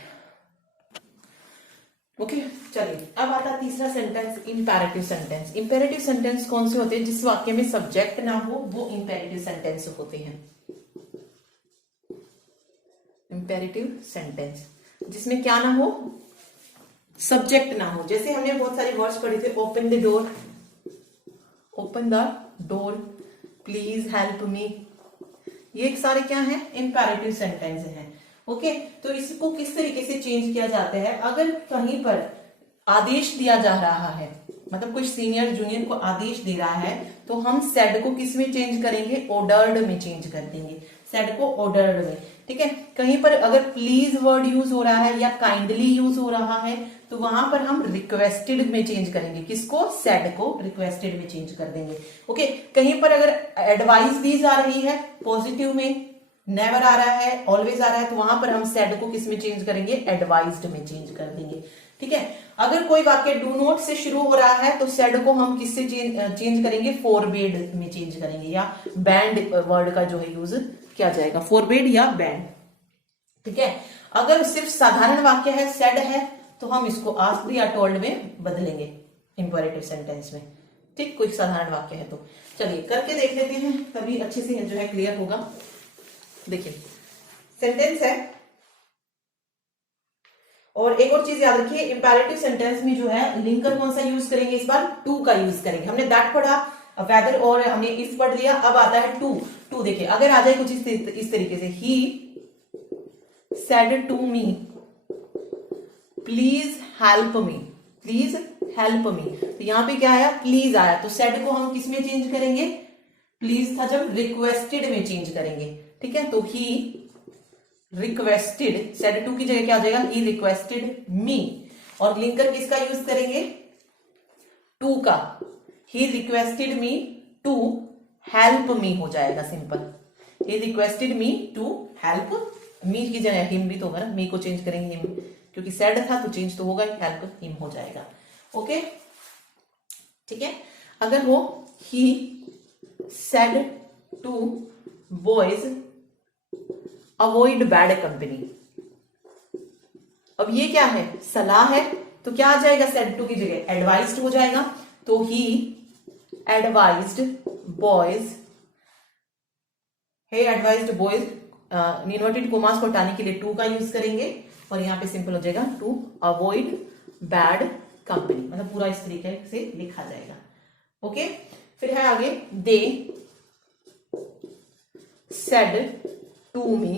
ओके चलिए, अब आता तीसरा sentence, imperative sentence. Imperative sentence कौन से होते हैं? जिस वाक्य में सब्जेक्ट ना हो वो इंपेरेटिव सेंटेंस होते हैं। इंपेरेटिव सेंटेंस जिसमें क्या ना हो, सब्जेक्ट ना हो। जैसे हमने बहुत सारे वर्ड्स पढ़े थे, open the door, open the door, please help मी, ये सारे क्या है? इंपेरेटिव सेंटेंस हैं। ओके, तो इसको किस तरीके से चेंज किया जाता है? अगर कहीं पर आदेश दिया जा रहा है, मतलब कुछ सीनियर जूनियर को आदेश दे रहा है, तो हम सेड को किस में चेंज करेंगे? ऑर्डर्ड में चेंज कर देंगे, सेड को ऑर्डर्ड में। ठीक है, कहीं पर अगर प्लीज वर्ड यूज हो रहा है या काइंडली यूज हो रहा है, तो वहां पर हम रिक्वेस्टेड में चेंज करेंगे। किसको? सेड को रिक्वेस्टेड में चेंज कर देंगे। ओके, कहीं पर अगर एडवाइस दी जा रही है, पॉजिटिव में नेवर आ रहा है, ऑलवेज आ रहा है, तो वहां पर हम सेड को किस में चेंज करेंगे? एडवाइज्ड में चेंज कर देंगे। ठीक है, अगर कोई वाक्य डू नॉट से शुरू हो रहा है तो सेड को हम किससे चेंज करेंगे? फॉरबिड में चेंज करेंगे, या बैंड वर्ड का जो है यूज किया जाएगा, फॉरबिड या बैंड। ठीक है, अगर सिर्फ साधारण वाक्य है, सेड है, तो हम इसको आस्क्ड या टोल्ड में बदलेंगे इंपेरेटिव सेंटेंस में। ठीक, कोई साधारण वाक्य है तो। चलिए करके देख लेते हैं, तभी अच्छे से जो है क्लियर होगा। देखिए सेंटेंस है, और एक और चीज याद रखिए, इंपेरेटिव सेंटेंस में जो है लिंकर कौन सा यूज करेंगे? इस बार टू का यूज करेंगे। हमने दैट पढ़ा, वेदर और हमने इफ पढ़ लिया, अब आता है टू। टू देखिए, अगर आ जाए कुछ इस तरीके से, he said to me please help me, please help me, तो यहां पे क्या आया? प्लीज आया, तो सेड को हम किस में चेंज करेंगे? प्लीज था जब, रिक्वेस्टेड में चेंज करेंगे। ठीक है, तो ही रिक्वेस्टेड, सेड टू की जगह क्या हो जाएगा? ही रिक्वेस्टेड मी, और लिंकर किसका यूज करेंगे? टू का, he requested me to help me हो जाएगा, simple. He requested me to help me की जगह हिम भी तो होगा ना, मी को चेंज करेंगे हिम, क्योंकि सेड था तो चेंज तो होगा, हेल्प हिम हो जाएगा। ओके, ठीक है, अगर हो he said to boys avoid bad company, अब ये क्या है? सलाह है, तो क्या आ जाएगा? सेड टू की जगह एडवाइज्ड हो जाएगा, तो he advised boys, hey advised boys, inverted commas को हटाने के लिए टू का यूज करेंगे, और यहां पे सिंपल हो जाएगा टू अवॉइड बैड कंपनी, मतलब पूरा इस तरीके से लिखा जाएगा। ओके, फिर है आगे, they said to me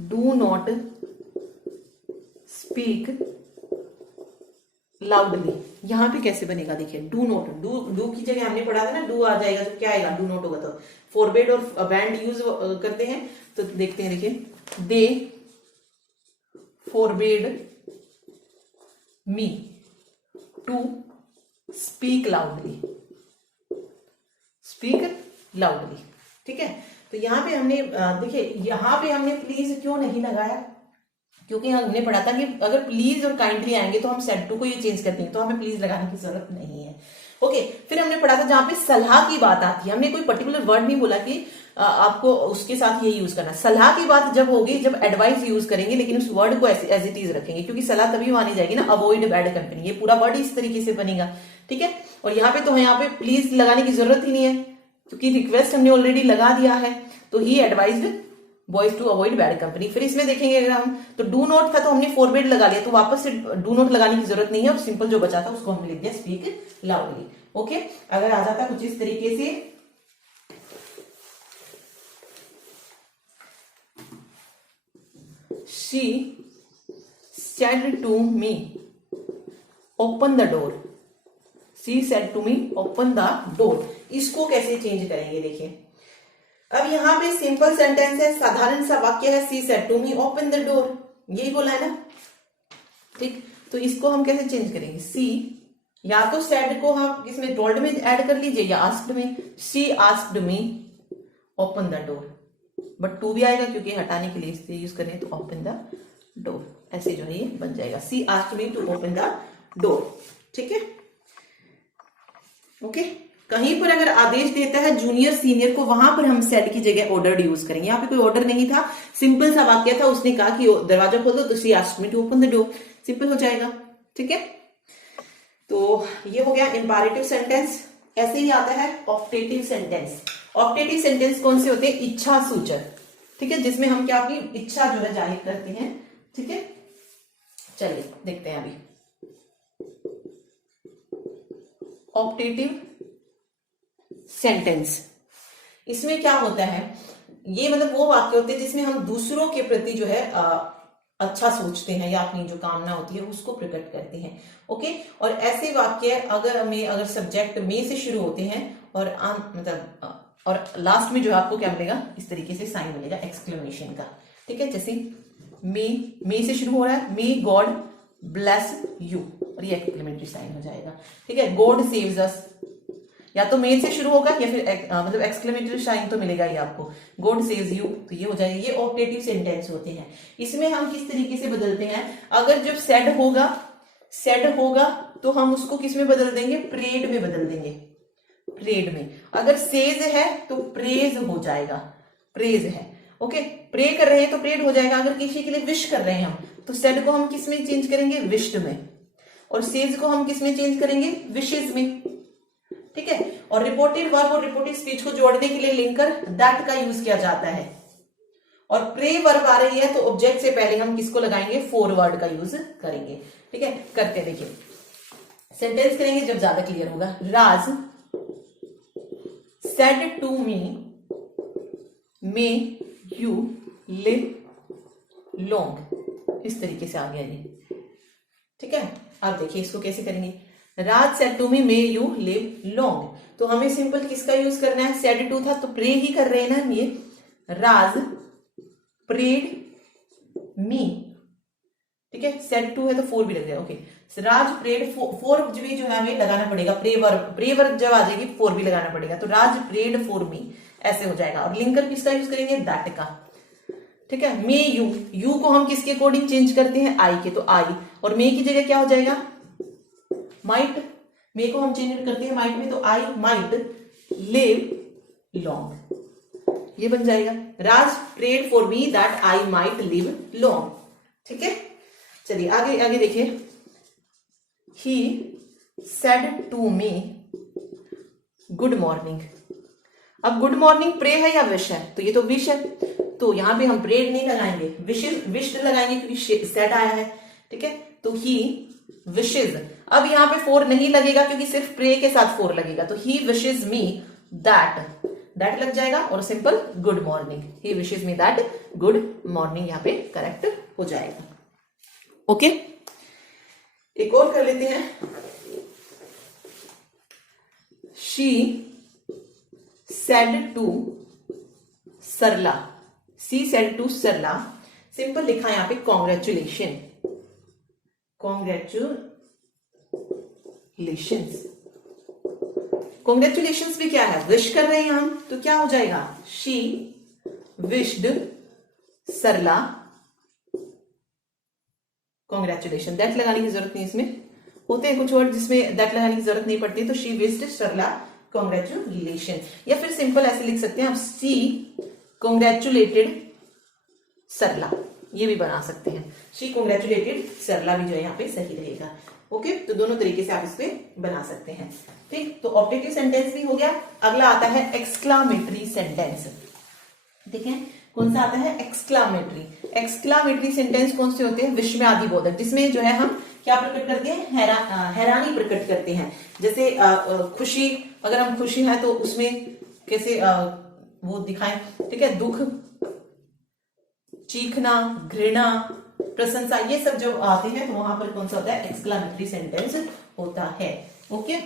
do not speak loudly, यहां पे कैसे बनेगा? देखिए, डू नॉट, डू की जगह हमने पढ़ा था ना, डू आ जाएगा, तो क्या आएगा? डू नॉट होगा, तो फॉरबिड और बैंड यूज करते हैं, तो देखते हैं। देखिए, they forbid me to speak loudly, speak loudly. ठीक है, तो यहां पे हमने देखिए, यहां पे हमने प्लीज क्यों नहीं लगाया? क्योंकि हमने पढ़ा था कि अगर प्लीज और काइंडली आएंगे तो हम सेड टू को ये चेंज करते हैं, तो हमें प्लीज लगाने की जरूरत नहीं है। ओके, फिर हमने पढ़ा था जहां पे सलाह की बात आती है, हमने कोई पर्टिकुलर वर्ड नहीं बोला कि आपको उसके साथ ये यूज करना। सलाह की बात जब होगी, जब एडवाइस यूज करेंगे, लेकिन उस वर्ड को एज इट इज रखेंगे, क्योंकि सलाह तभी मानी जाएगी ना, अवॉइड बैड कंपनी, ये पूरा वर्ड इस तरीके से बनेगा। ठीक है, और यहाँ पे तो यहाँ पे प्लीज लगाने की जरूरत ही नहीं है, क्योंकि रिक्वेस्ट हमने ऑलरेडी लगा दिया है, तो he advised boys to avoid bad company. फिर इसमें देखेंगे अगर हम, तो डू नॉट था तो हमने फॉरबिड लगा लिया, तो वापस से डू नॉट लगाने की जरूरत नहीं है, और सिंपल जो बचा था उसको हमने लिख दिया स्पीक लाउडली। ओके, अगर आ जाता कुछ इस तरीके से, she said to me open the door, she said to me open the door, इसको कैसे चेंज करेंगे? देखिए, अब यहां पे सिंपल सेंटेंस है, साधारण सा वाक्य है, she said to me open the door, यही बोला है ना। ठीक, तो इसको हम कैसे चेंज करेंगे? सी, या तो सेड को हम इसमें टोल्ड में ऐड कर लीजिए, या आस्क्ड में, she asked me open the door, but to भी आएगा क्योंकि हटाने के लिए इससे यूज करें, तो ओपन द डोर, ऐसे जो है ये बन जाएगा, she asked me to open the door. ठीक है, ओके, कहीं पर अगर आदेश देता है जूनियर सीनियर को, वहां पर हम सेड की जगह ऑर्डर्ड यूज करेंगे। यहाँ पे कोई ऑर्डर नहीं था, सिंपल सा वाक्य था, उसने कहा कि दरवाजा खोल दो, तो she asked me to open the door, simple हो जाएगा। ठीक है, तो ये हो गया इंपैरेटिव सेंटेंस। ऐसे ही आता है ऑप्टेटिव सेंटेंस। ऑप्टेटिव सेंटेंस कौन से होते हैं? इच्छा सूचक। ठीक है, जिसमें हम क्या अपनी इच्छा जो है जाहिर करते हैं। ठीक है, चलिए देखते हैं अभी ऑप्टेटिव सेंटेंस। इसमें क्या होता है, ये मतलब वो वाक्य होते हैं जिसमें हम दूसरों के प्रति जो है अच्छा सोचते हैं या अपनी जो कामना होती है उसको प्रकट करते हैं। ओके, और ऐसे वाक्य अगर सब्जेक्ट में से शुरू होते हैं और मतलब और लास्ट में जो है आपको क्या मिलेगा, इस तरीके से साइन मिलेगा एक्सक्लेमेशन का। ठीक है, जैसे मे से शुरू हो रहा है, मे गॉड ब्लेस यू, और ये एक्सक्लेमेटरी साइन हो जाएगा। ठीक है, गॉड सेव्स अस, या तो मे से शुरू होगा या फिर मतलब एक्सक्लेमेटरी साइन तो मिलेगा ही आपको, गॉड सेव्स यू, तो ये हो जाएगा। ये ऑप्टेटिव सेंटेंस होते हैं। इसमें हम किस तरीके से बदलते हैं, अगर जब सेड होगा तो हम उसको किस में बदल देंगे, प्रेड में बदल देंगे, प्रेड में। अगर सेज है तो प्रेज हो जाएगा, प्रेज है। ओके, प्रे कर रहे हैं तो प्रेड हो जाएगा। अगर किसी के लिए विश कर रहे हैं हम, तो सेड को हम किस में चेंज करेंगे, विश्ड में, और सेज को हम किस में चेंज करेंगे, विशेज में। ठीक है, और रिपोर्टेड वर्ब और रिपोर्टेड स्पीच को जोड़ने के लिए लिंकर दैट का यूज किया जाता है। और प्रे वर्ब आ रही है तो ऑब्जेक्ट से पहले हम किसको लगाएंगे, फॉरवर्ड का यूज करेंगे। ठीक है, करके देखिए, सेंटेंस करेंगे जब ज्यादा क्लियर होगा। Raj said to me may you live long, इस तरीके से आ गया ये। ठीक है, अब देखिए इसको कैसे करेंगे। Raj said to me may you live long, तो हमें सिंपल किसका यूज करना है, सेड टू था तो प्रे ही कर रहे हैं ना ये, राज प्रेड मी। ठीक है, सेड टू है तो फोर भी लग जाएगा। ओके, राज प्रेड, फोर भी जो है हमें लगाना पड़ेगा, प्रे वर्ब जब आ जाएगी फोर भी लगाना पड़ेगा, तो राज प्रेड फॉर मी ऐसे हो जाएगा। और लिंकर किसका यूज करेंगे, दैट का। ठीक है, मे यू को हम किसके अकॉर्डिंग चेंज करते हैं, आई के, तो आई, और मे की जगह क्या हो जाएगा, माइट। मे को हम चेंज करते हैं माइट में, तो आई माइट लिव लॉन्ग, ये बन जाएगा। Raj prayed for me that I might live long. ठीक है, चलिए आगे आगे देखिए। He said to me good morning. अब गुड मॉर्निंग प्रे है या विश है, तो ये तो विश है, तो यहां पे हम प्रेड नहीं लगाएंगे, विश्ड लगाएंगे क्योंकि सेड आया है। ठीक है, तो ही विशेज। अब यहां पे फोर नहीं लगेगा क्योंकि सिर्फ प्रे के साथ फोर लगेगा, तो ही विशेज मी दैट लग जाएगा, और simple good morning, he wishes me that good morning यहां पे करेक्ट हो जाएगा। ओके, एक और कर लेते हैं। She said to Sarla, she said to Sarla, simple लिखा यहां पे कॉन्ग्रेचुलेशन, कॉन्ग्रेचुलेशंस भी क्या है, विश कर रहे हैं हम, तो क्या हो जाएगा, she wished Sarla congratulation. That लगाने की जरूरत नहीं, इसमें होते हैं कुछ वर्ड जिसमें दैट लगाने की जरूरत नहीं पड़ती, तो शी विश्ड सरला कॉन्ग्रेचुलेशन। या फिर सिंपल ऐसे लिख सकते हैं आप, सी कॉन्ग्रेचुलेटेड सरला, ये भी बना सकते हैं, शी कॉन्ग्रेचुलेटेड सरला भी जो है यहाँ पे सही रहेगा। ओके, तो दोनों तरीके से आप इस पे बना सकते हैं। ठीक, तो ऑब्जेक्टिव सेंटेंस भी हो गया। अगला आता है एक्सक्लामेटरी सेंटेंस। ठीक है, कौन सा आता है, एक्सक्लामेटरी। एक्सक्लामेटरी सेंटेंस कौन से होते हैं, विस्मयादिबोधक, जिसमें जो है हम क्या प्रकट करते हैं, हैरानी प्रकट करते हैं। जैसे खुशी, अगर हम खुशी है तो उसमें कैसे वो दिखाएं। ठीक है, दुख, चीखना, घृणा, प्रशंसा, ये सब जो आते हैं तो वहां पर कौन सा होता है, एक्सक्लामेटरी सेंटेंस होता है। ओके,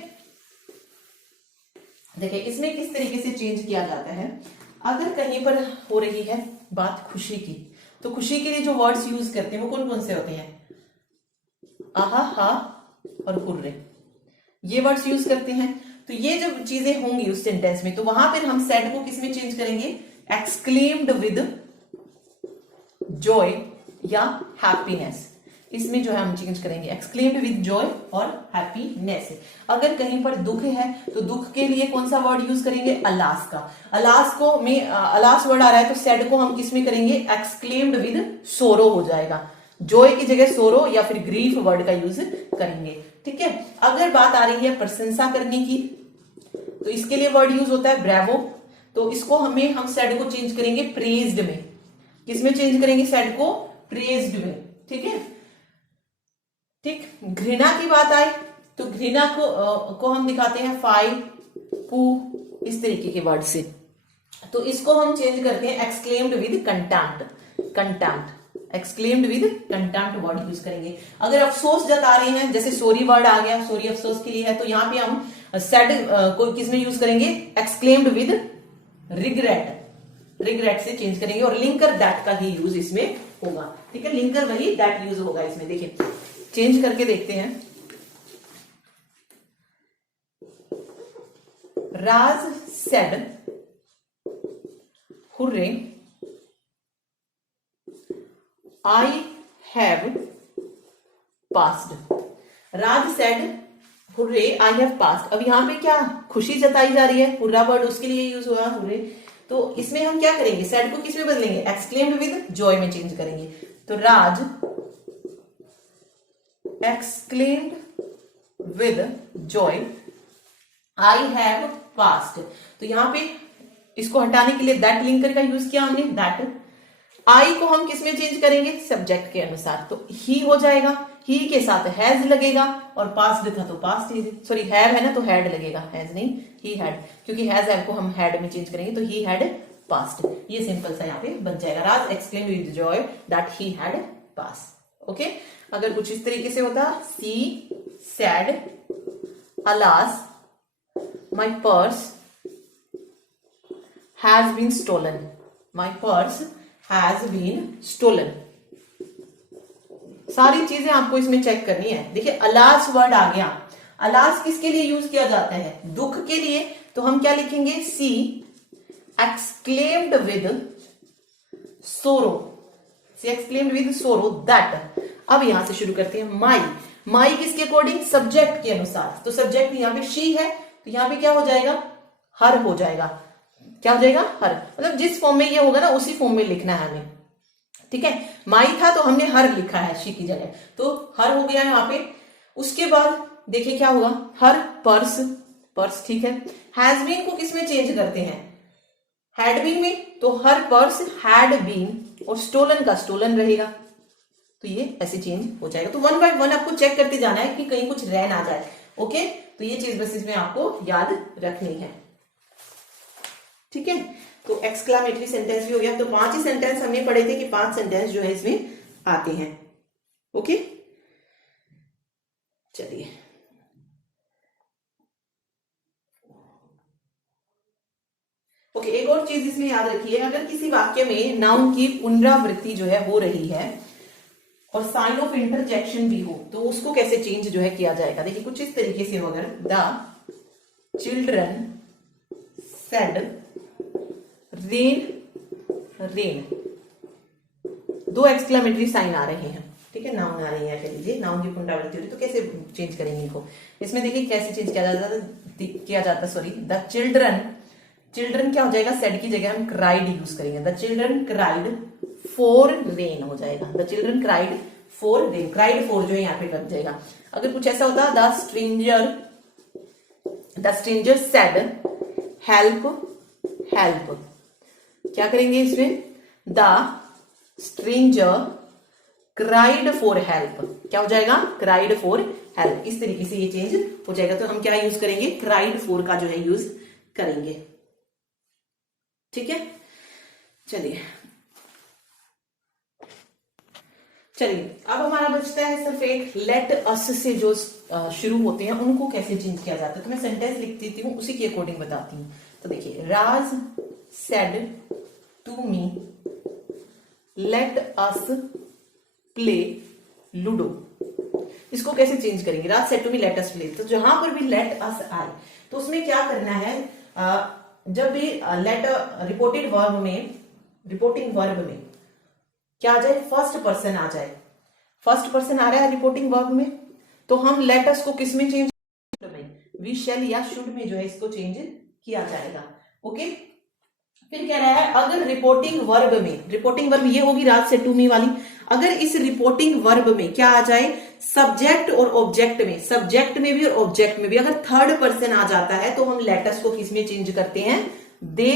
देखिए इसमें किस तरीके से चेंज किया जाता है। अगर कहीं पर हो रही है बात खुशी की, तो खुशी के लिए जो वर्ड्स यूज करते हैं वो कौन कौन से होते हैं, आहा, हा और हुर्रे, ये वर्ड्स यूज करते हैं। तो ये जब चीजें होंगी उस सेंटेंस में, तो वहां पर हम सेड को किस में चेंज करेंगे, एक्सक्लेम्ड विद जॉय या हैप्पीनेस। इसमें जो है हम चेंज करेंगे एक्सक्लेम्ड विद जॉय और हैप्पीनेस। अगर कहीं पर दुख है तो दुख के लिए कौन सा वर्ड यूज करेंगे, अलास का। अलास को में अलास वर्ड आ रहा है तो सैड को हम किस में करेंगे, एक्सक्लेम्ड विद सोरो हो जाएगा। जॉय की जगह सोरो या फिर ग्रीफ वर्ड का यूज करेंगे। ठीक है, अगर बात आ रही है प्रशंसा करने की तो इसके लिए वर्ड यूज होता है ब्रेवो। तो इसको हम सैड को चेंज करेंगे प्रेज्ड में। किसमें चेंज करेंगे सैड को, प्रेज्ड में। ठीक है, ठीक। घृणा की बात आई तो घृणा को हम दिखाते हैं फाइव पू, इस तरीके के वर्ड से। तो इसको हम चेंज करते हैं exclaimed with contempt. Contempt, exclaimed with contempt word use करेंगे। अगर अफसोस जता रहे हैं, जैसे सॉरी वर्ड आ गया, सॉरी अफसोस के लिए है, तो यहां पे हम सैड को किसमें यूज करेंगे, एक्सक्लेम्ड विद रिग्रेट। रिग्रेट से चेंज करेंगे और लिंकर दैट का ही यूज इसमें होगा। ठीक है, लिंकर वही दैट यूज होगा इसमें। देखिए चेंज करके देखते हैं। Raj said hurrah I have passed. Raj said hurrah I have passed. अब यहां पे क्या खुशी जताई जा रही है, हुर्रा वर्ड उसके लिए यूज हुआ हुर्रे। तो इसमें हम क्या करेंगे, सैड को किसमें बदलेंगे, एक्सक्लेम्ड विद जॉय में चेंज करेंगे। तो Raj exclaimed with joy I have passed. तो यहां पे इसको हटाने के लिए दैट लिंकर का यूज किया हमने, दैट। आई को हम किसमें चेंज करेंगे, सब्जेक्ट के अनुसार। तो ही हो जाएगा, ही के साथ हैज लगेगा और पास्ड था तो पास्ट, सॉरी हैव है ना तो हैड लगेगा, हैज नहीं ही हैड, क्योंकि हैज को हम हैड में चेंज करेंगे तो ही हैड पास्ट। ये सिंपल सा यहाँ पे बन जाएगा, Raj exclaimed with joy that he had passed. Okay, अगर कुछ इस तरीके से होता, she said alas my purse has been stolen. My purse has been stolen. सारी चीजें आपको इसमें चेक करनी है। देखिए अलास वर्ड आ गया। अलास किसके लिए यूज किया जाता है, दुख के लिए। तो हम क्या लिखेंगे, सी एक्सक्लेम्ड विद सोरो। सी एक्सक्लेम्ड विद सोरो दैट। अब यहां से शुरू करते हैं, माई। माई किसके अकॉर्डिंग, सब्जेक्ट के अनुसार। तो सब्जेक्ट यहां पे शी है तो यहां पे क्या हो जाएगा, हर हो जाएगा। क्या हो जाएगा, हर। मतलब जिस फॉर्म में ये होगा ना उसी फॉर्म में लिखना है हमें। ठीक है, माई था तो हमने हर लिखा है शी की जगह, तो हर हो गया यहाँ पे। उसके बाद देखिए क्या हुआ, हर पर्स, पर्स ठीक है। हैज बीन को किसमें चेंज करते हैं, हैड बीन में। तो हर पर्स हैड बीन और स्टोलन का स्टोलन रहेगा। तो ये ऐसे चेंज हो जाएगा। तो वन बाय वन आपको चेक करते जाना है कि कहीं कुछ रह ना जाए। ओके, तो ये चीज बस इसमें आपको याद रखनी है। ठीक है, तो एक्सक्लामेटरी सेंटेंस भी हो गया। तो 5 ही सेंटेंस हमने पढ़े थे कि 5 सेंटेंस जो है इसमें आते हैं। ओके, चलिए ओके, एक और चीज इसमें याद रखिए, अगर किसी वाक्य में नाउन की पुनरावृत्ति जो है हो रही है और साइन ऑफ इंटरजेक्शन भी हो तो उसको कैसे चेंज जो है किया जाएगा। देखिए कुछ इस तरीके से, अगर the children said rain rain, 2 exclamatory sign आ रहे हैं। ठीक है, नाउन आ रही है, कह लीजिए नाउन की पुनरावृत्ति हो रही, तो कैसे चेंज करेंगे इनको। इसमें देखिए कैसे चेंज किया जाता सॉरी, द चिल्ड्रन, चिल्ड्रन क्या हो जाएगा, सेड की जगह हम क्राइड यूज करेंगे। The children cried for rain हो जाएगा। The children cried for rain, cried for जो है यहाँ पे लग जाएगा। अगर कुछ ऐसा होता, the stranger said help help, क्या करेंगे इसमें, the stranger cried for help, क्या हो जाएगा, क्राइड फॉर हेल्प। इस तरीके से ये चेंज हो जाएगा। तो हम क्या यूज करेंगे, क्राइड फॉर का जो है यूज करेंगे। ठीक है, चलिए अब हमारा बचता है सिर्फ एक लेट अस से जो शुरू होते हैं उनको कैसे चेंज किया जाता है। तो मैं सेंटेंस लिख देती हूँ, उसी के अकॉर्डिंग बताती हूँ। तो देखिए, Raj said to me let us play ludo. इसको कैसे चेंज करेंगे, Raj said to me let us play. तो जहां पर भी लेट अस आए तो उसमें क्या करना है, जब भी लेट रिपोर्टिंग वर्ब में क्या आ जाए, फर्स्ट पर्सन आ जाए। फर्स्ट पर्सन आ रहा है रिपोर्टिंग वर्ब में, तो हम लेट अस को किस में चेंज, वी शैल या शुड में जो है इसको चेंज किया जाएगा। ओके, फिर कह रहा है अगर रिपोर्टिंग वर्ब में, रिपोर्टिंग वर्ब ये होगी राज से टू मी वाली, अगर इस रिपोर्टिंग वर्ब में क्या आ जाए, सब्जेक्ट और ऑब्जेक्ट में, सब्जेक्ट में भी और ऑब्जेक्ट में भी अगर थर्ड पर्सन आ जाता है तो हम लेट अस को किस में चेंज करते हैं, दे,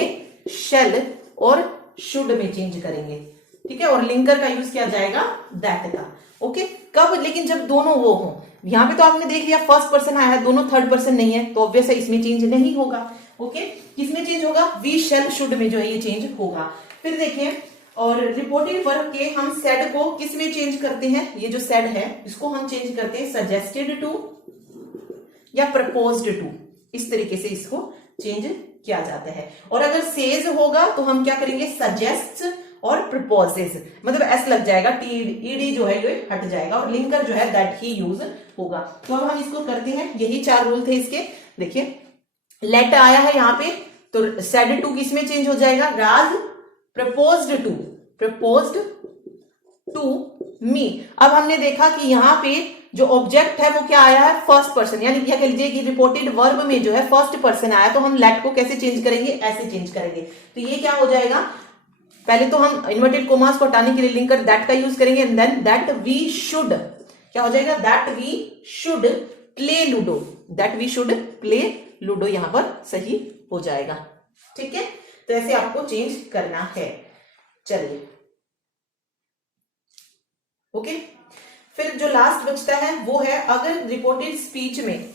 शैल और शुड में चेंज करेंगे। ठीक है, और लिंकर का यूज किया जाएगा दैट का। ओके, कब, लेकिन जब दोनों वो हो, यहां पे तो आपने देख लिया फर्स्ट पर्सन आया है, दोनों थर्ड पर्सन नहीं है, तो ऑब्वियस है इसमें चेंज नहीं होगा। ओके, किसमें चेंज होगा, वी शैल शुड में जो है ये चेंज होगा। फिर देखिए, और रिपोर्टिंग वर्ब के हम सेड को किस में चेंज करते हैं, ये जो सेड है इसको हम चेंज करते हैं सजेस्टेड टू या प्रपोज्ड टू, इस तरीके से इसको चेंज किया जाता है। और अगर सेज होगा तो हम क्या करेंगे, सजेस्ट और प्रपोजेस, मतलब एस लग जाएगा, ईडी जो है ये हट जाएगा, और लिंकर जो है दैट ही यूज होगा। तो अब हम इसको करते हैं, यही 4 रूल थे इसके। देखिए, लेट आया है यहाँ पे, तो सेड टू किस में चेंज हो जाएगा, राज प्रपोज्ड टू मी। अब हमने देखा कि यहाँ पे जो ऑब्जेक्ट है वो क्या आया है, फर्स्ट पर्सन, यानी क्या कह लीजिए कि रिपोर्टेड वर्ब में जो है फर्स्ट पर्सन आया, तो हम लेट को कैसे चेंज करेंगे, ऐसे चेंज करेंगे। तो ये क्या हो जाएगा, पहले तो हम इन्वर्टेड कोमास को हटाने के लिए लिंकर दैट का यूज करेंगे, and then that we should, क्या हो जाएगा, that we should play ludo, that we should play ludo, यहां पर सही हो जाएगा। ठीक है, तो ऐसे आपको चेंज करना है। चलिए, ओके, फिर जो लास्ट बचता है वो है अगर रिपोर्टेड स्पीच में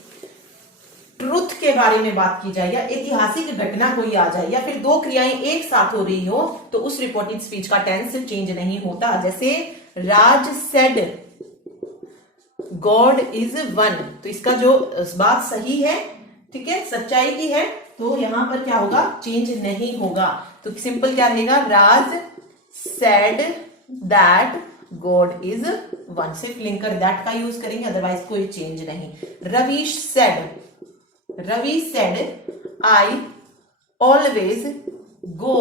ट्रुथ के बारे में बात की जाए या ऐतिहासिक घटना कोई आ जाए या फिर 2 क्रियाएं एक साथ हो रही हो, तो उस रिपोर्टेड स्पीच का टेंस चेंज नहीं होता। जैसे राज सेड गॉड इज वन, तो इसका जो बात सही है, ठीक है, सच्चाई की है, तो यहां पर क्या होगा, चेंज नहीं होगा। तो सिंपल क्या रहेगा, Raj said that God is one, सिर्फ लिंकर दैट का यूज करेंगे, अदरवाइज कोई चेंज नहीं। Ravi said I always go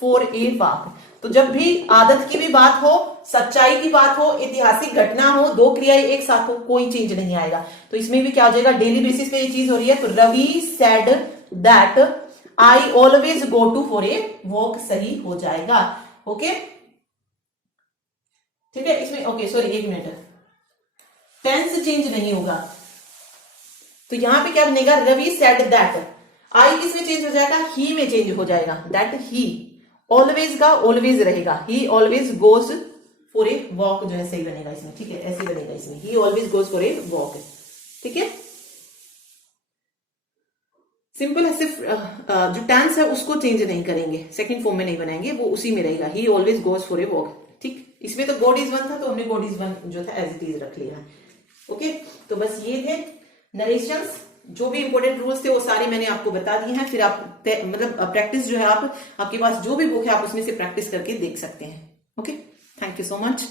for a walk, तो जब भी आदत की भी बात हो, सच्चाई की बात हो, ऐतिहासिक घटना हो, 2 क्रियाएं एक साथ हो, कोई चेंज नहीं आएगा। तो इसमें भी क्या हो जाएगा, डेली बेसिस पे ये चीज हो रही है, तो Ravi said that I always go to for a walk सही हो जाएगा। ओके, ठीक है, इसमें okay sorry 1 minute, tense change नहीं होगा, तो यहां पे क्या बनेगा, रवि सेड दैट, आई किस में चेंज हो जाएगा, ही में चेंज हो जाएगा, दैट ही, ऑलवेज का ऑलवेज रहेगा, ही always goes for a walk जो है सही बनेगा इसमें। ठीक है, ऐसे बनेगा इसमें, ही always goes for a walk. ठीक है, सिंपल है, सिर्फ जो टेंस है उसको चेंज नहीं करेंगे, सेकंड फॉर्म में नहीं बनाएंगे, वो उसी में रहेगा, ही always goes for a walk. ठीक, इसमें तो गॉड इज वन था, तो हमने गॉड इज वन जो था एज इट इज रख लिया। ओके, तो बस ये थे नरेशंस, जो भी इंपॉर्टेंट रूल्स थे वो सारे मैंने आपको बता दिए हैं। फिर आप मतलब प्रैक्टिस जो है, आपके पास जो भी बुक है आप उसमें से प्रैक्टिस करके देख सकते हैं। Okay, thank you so much.